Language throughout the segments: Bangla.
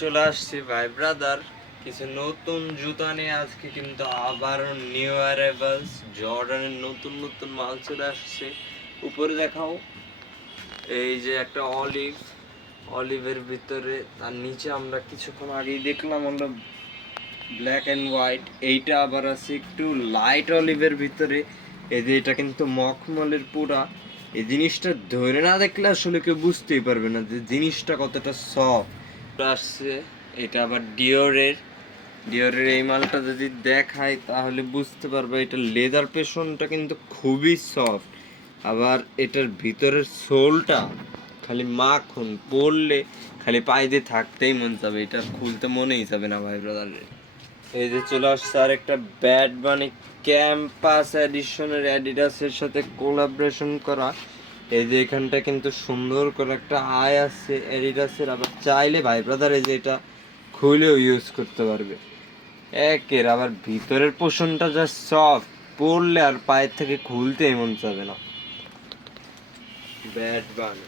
চলে আসছি ভাই ব্রাদার কিছু নতুন জুতা নিয়ে। আজকে কিন্তু আবার নিউ অ্যারাইভালস জর্ডানের নতুন নতুন মাল চলে আসছে। উপরে দেখাও, এই যে একটা অলিভের ভিতরে, তার নিচে আমরা কিছুক্ষণ আগেই দেখলাম আমরা ব্ল্যাক অ্যান্ড হোয়াইট। এইটা আবার আছে একটু লাইট অলিভের ভিতরে। এই যে এটা কিন্তু মখমলের পুরা। এই জিনিসটা ধরে না দেখলে আসলে কেউ বুঝতেই পারবে না যে জিনিসটা কতটা সফট আসছে। এটা আবার ডিওরের এই মালটা যদি দেখাই তাহলে বুঝতে পারবে এটা লেদার পেশনটা কিন্তু খুবই সফট। আবার এটার ভিতরের সোলটা খালি মাখন, পরলে খালি পায়ে দিয়ে থাকতেই মন যাবে, এটা খুলতে মনেই যাবে না ভাই ব্রাদারের। এই যে চলে আসছে আর একটা ব্যাড বানি ক্যাম্পাস এডিশনের অ্যাডিডাসের সাথে কোলাবরেশন করা। এই যে এখানটা কিন্তু সুন্দর করে একটা আয় আছে অ্যাডিডাসের। আবার চাইলে ভাই ব্রাদার এই যে এটা খুলেও ইউজ করতে পারবে। একের আবার ভিতরের পোষণটা যা সফট, পরলে আর পায়ের থেকে খুলতে মন যাবে না। ব্যাড বানি,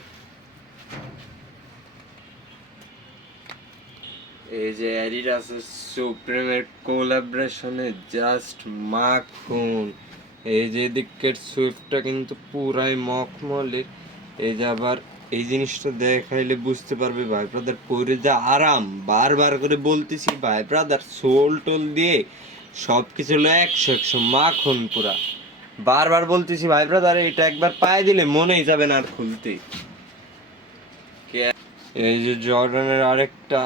এই যে অ্যাডিডাসের সুপ্রিমের কোলাবরেশনে জাস্ট মাখন। এই যে দিকের সুইফটটা কিন্তু পুরাই মখমলের। এই যে আবার এই জিনিসটা দেখাইলে বুঝতে পারবে ভাই ব্রাদার পরে যা আরাম। বারবার করে বলতেছি ভাই ব্রাদার, সোল টোল দিয়ে সব কিছু হলো একশো একশো মাখন পুরা। বারবার বলতেছি ভাই ব্রাদার, এটা একবার পায়ে দিলে মনেই যাবে না আর খুলতে। এই যে জর্ডানের আরেকটা,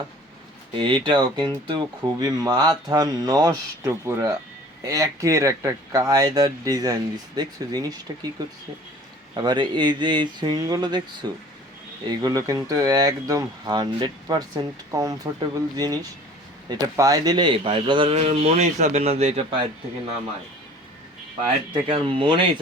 এইটাও কিন্তু খুবই মাথা নষ্ট পুরা। একের একটা কায়দার ডিজাইন দিচ্ছে, দেখছো জিনিসটা কি করছে। আবার এই যে এই সুইংগুলো দেখছো, এইগুলো কিন্তু একদম 100% কমফোর্টেবল জিনিস। এটা পায়ে দিলে ভাই ব্রাদারের মনেই চাবে না যে এটা পায়ের থেকে নামায়, পায়ের থেকে আর মনেই